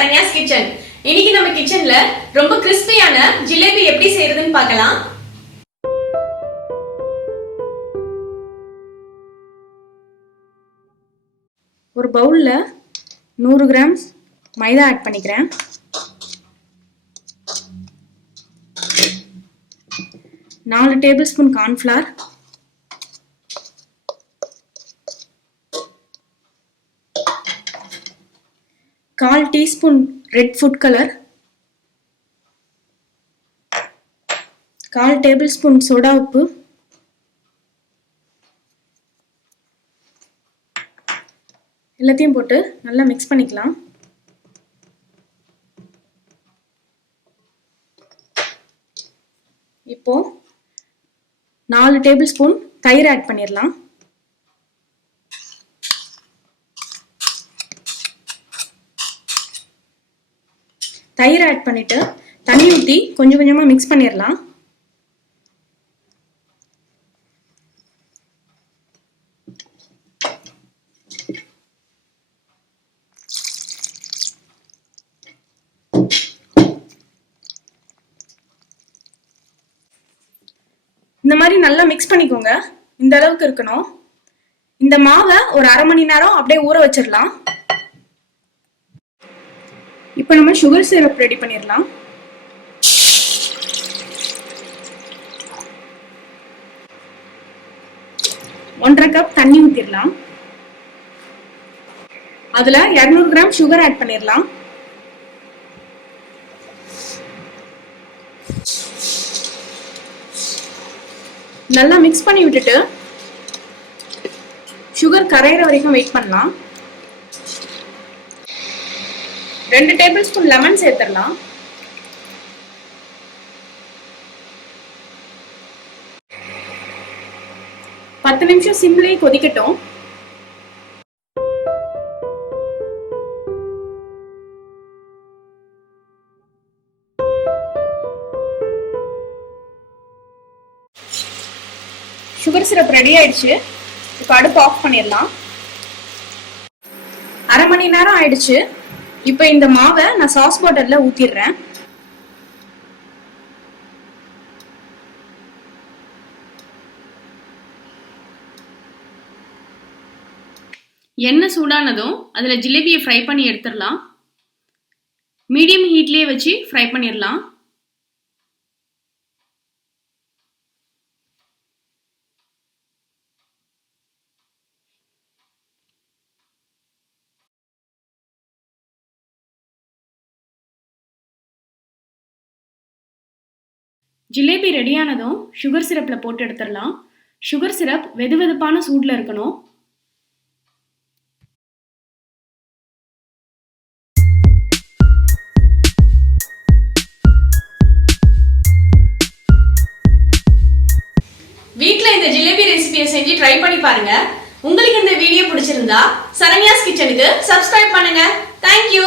Saranya's kitchen. இன்னைக்கு நம்ம கிச்சன்ல ரொம்ப கிறிஸ்பியான ஜிலேபி எப்படி செய்யறதுன்னு பார்க்கலாம். ஒரு பவுல்ல 100 கிராம் மைதா ஆட் பண்ணிக்கிறேன். நாலு table spoon cornflour, 1/4 teaspoon red food colour, 1/4 table spoon soda உப்பு, எல்லாத்தையும் போட்டு நல்லா மிக்ஸ் பண்ணிக்கலாம். இப்போ 4 டேபிள் ஸ்பூன் தயிர் ஆட் பண்ணிடலாம். தயிர் ஆட் பண்ணிட்டு தண்ணி ஊற்றி கொஞ்சம் கொஞ்சமா மிக்ஸ் பண்ணிடலாம். இந்த மாதிரி நல்லா மிக்ஸ் பண்ணிக்கோங்க. இந்த அளவுக்கு இருக்கணும். இந்த மாவை ஒரு அரை மணி நேரம் அப்படியே ஊற வச்சிடலாம். இப்போ நம்ம சுகர் சிரப் ரெடி பண்ணிடலாம். ஒன்றரை கப் தண்ணி ஊற்றிடலாம். அதுல 200 கிராம் சுகர் ஆட் பண்ணிடலாம். நல்லா மிக்ஸ் பண்ணி விட்டுட்டு சுகர் கரையிற வரைக்கும் வெயிட் பண்ணலாம். 2 டேபிள் ஸ்பூன் லெமன் சேர்த்துடலாம். பத்து நிமிஷம் சிம்லயே கொதிக்கட்டும். சுகர் சிரப் ரெடி ஆயிடுச்சு. இப்போ அடுப்பு ஆஃப் பண்ணிடலாம். அரை மணி நேரம் ஆயிடுச்சு. இப்போ இந்த மாவை நான் சாஸ் பாட்டில்ல ஊத்திடுறேன். எண்ணெய் சூடானதும் அதுல ஜிலேபியை ஃப்ரை பண்ணி எடுத்துடலாம். மீடியம் ஹீட்லயே வச்சு ஃப்ரை பண்ணிடலாம். ஜிலேபி ரெடியானதும் சுகர் சிரப்ல போட்டு எடுத்துடலாம். சுகர் சிரப் வெதுவெதுப்பான சூட்ல இருக்கணும். வீட்ல இந்த ஜிலேபி ரெசிபியை செஞ்சு ட்ரை பண்ணி பாருங்க. உங்களுக்கு இந்த வீடியோ பிடிச்சிருந்தா சரண்யாஸ் கிச்சனுக்கு சப்ஸ்கிரைப் பண்ணுங்க. தேங்க்யூ.